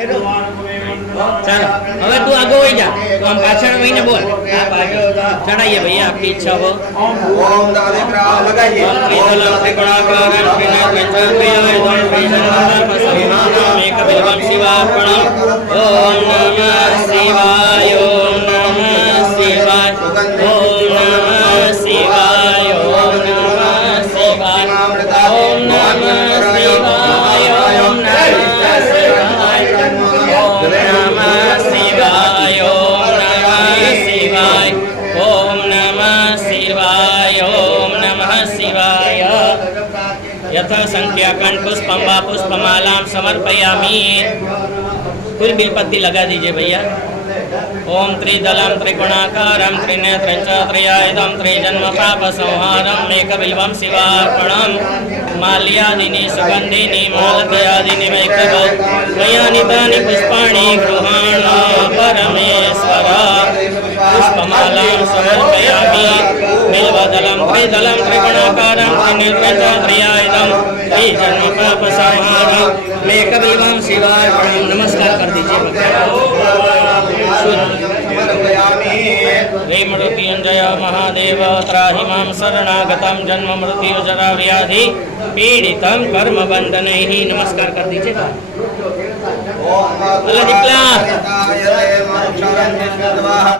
चलो હવે તું આગો વઈ જા, તું આમ પાછળ વઈને બોલ, ચડાઈએ ભૈયા આપની ઈચ્છા हो। ओम दादिक्रा लगाइए। त्रिदलं त्रिगुणाकारं त्रिनेत्रं एकबिल्वं शिवार्पणम्। ओम नमः शिवाय, ओम नमः शिवाय, ओम नमः शिवाय, ओम नमः शिवाय, ओम नमः शिवाय, ओम नमः शिवाय, ओम नमः शिवाय, ओम नमः शिवाय, ओम नमः शिवाय, ओम नमः शिवाय। यथा संख्याकन पुष्पम वा पुष्पमालां समर्पयामि। फिर बेलपत्ती लगा दीजिए भैया। ओम त्रिदलं त्रिगुणाकारं त्रिनेत्रं च त्रियायुधं त्रिजन्म पाप संहारम् एकबिल्वं शिवार्पणम्। माल्यादीनि सुगन्धिनि मालतयादीनि मय्यानि तानि पुष्पाणि गृहाण परमेश्वर। पुष्पमालां समर्पयामि। बिल्वदलं त्रिदलं त्रिगुणाकारं त्रिनेत्रं च त्रियायुधं त्रिजन्म पाप संहारम् एकबिल्वं शिवार्पणम्। नमस्कार कर दीजिए। हे मृत्युंजय महादेव त्राहि मां शरणागतं जन्म मृत्यु जरा व्याधि पीड़ितं कर्म बंधनैः। नमस्कार कर दीजिए। अल्लाह दिखला।